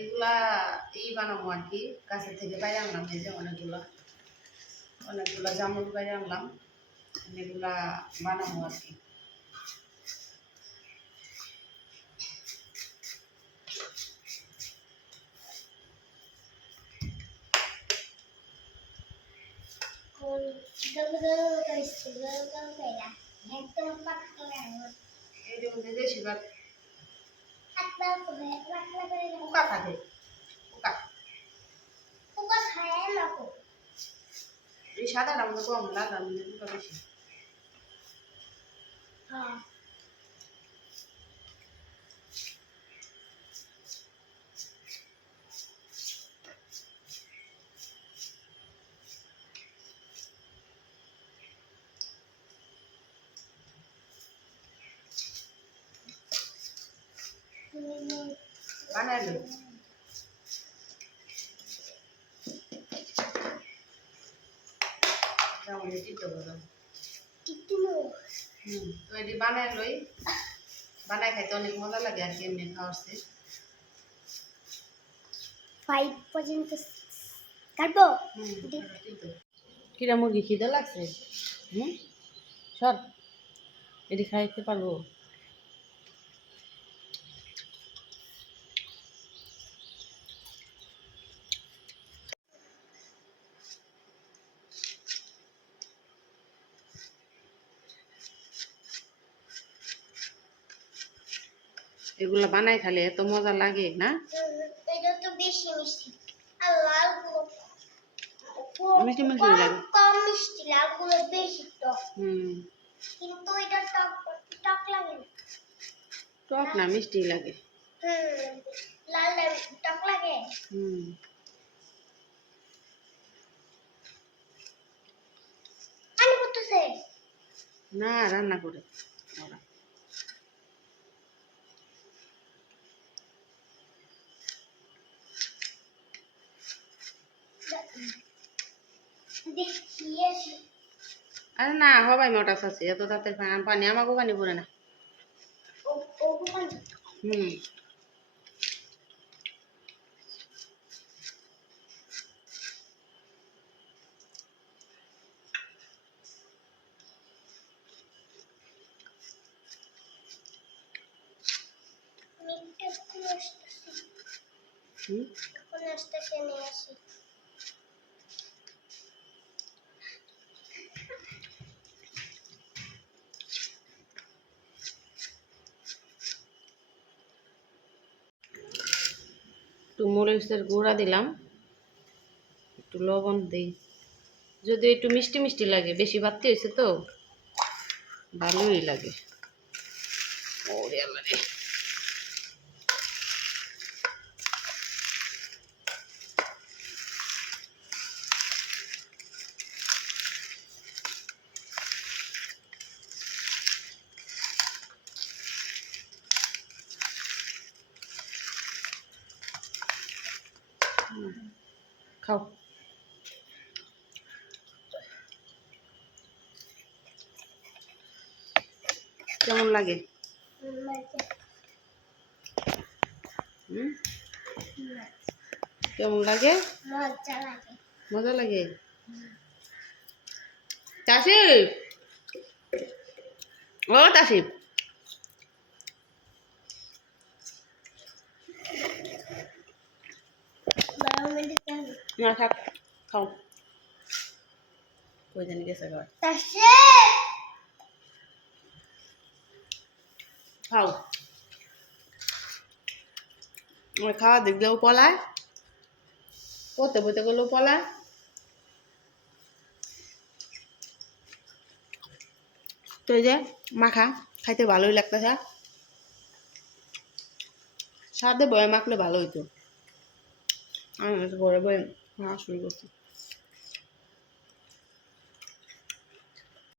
এগুলা বানাবো আর কি, গাছের থেকে বাইরে আনলাম, এই যে অনেকগুলা জামুন বাইরে আনলাম, এগুলা বানাবো আর কি। বেশিরভাগ পোকা থাকে, এই সাদাটা মধ্যে কম, লাদার মধ্যে পোকা বেশি। বানাইলো তো এটি বানাইলই, বানাই খাইতে অনেক মজা লাগে আর কি, এমনি খাওয়াচ্ছে। 5 পর্যন্ত কাটবো। কিরা মুরগি খিদে লাগছে? সর, এটি খাইতে পারবো? এগুলা বানাই খালে এত মজা লাগে না? এটা তো বেশি মিষ্টি, আর লালগুলো মিষ্টি মিষ্টি লাগে, কম মিষ্টি, লালগুলো বেশি টক। কিন্তু এটা টক টক লাগে না। টক না, মিষ্টি লাগে। লাল টক লাগে। রান্না করতেছে না, রান্না করে ওরা। আরে না, হবাই মোটা আছে, এত তাতে পানি আমাকে পানি পড়ে না। একটু মরিচের গুঁড়া দিলাম, একটু লবণ দিই, যদি একটু মিষ্টি মিষ্টি লাগে, বেশি বাড়তি হয়েছে তো ভালোই লাগে। ওরে আমারে, খাও। কেমন লাগে? কেমন লাগে? মজা লাগে। তাসিফ, ও তাসিফ, না থাক, খাও। কই জানি গেছে ঘর, খাও। খাওয়া দিক দিয়েও পলায়, পড়তে পড়তে গেলেও পলায়। তো এই যে মাখা খাইতে ভালোই লাগতেছে, সাথে বয়ে মাখলে ভালো হইতো। আমি বয়ে বয়ে খাওয়া শুরু করছি।